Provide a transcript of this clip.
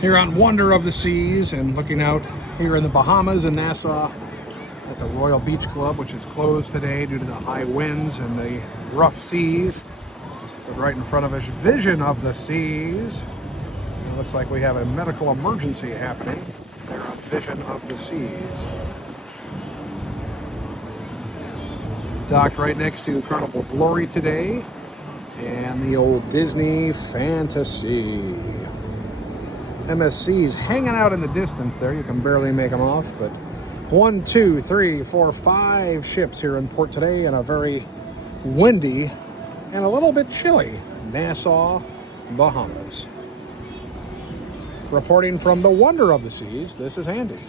Here on Wonder of the Seas, and looking out here in the Bahamas in Nassau at the Royal Beach Club, which is closed today due to the high winds and the rough seas. But right in front of us, Vision of the Seas. It looks like we have a medical emergency happening there on Vision of the Seas. Docked right next to Carnival Glory today and the old Disney Fantasy. MSC's hanging out in the distance there. You can barely make them off, but 1, 2, 3, 4, 5 ships here in port today in a very windy and a little bit chilly Nassau, Bahamas. Reporting from the Wonder of the Seas, this is Andy.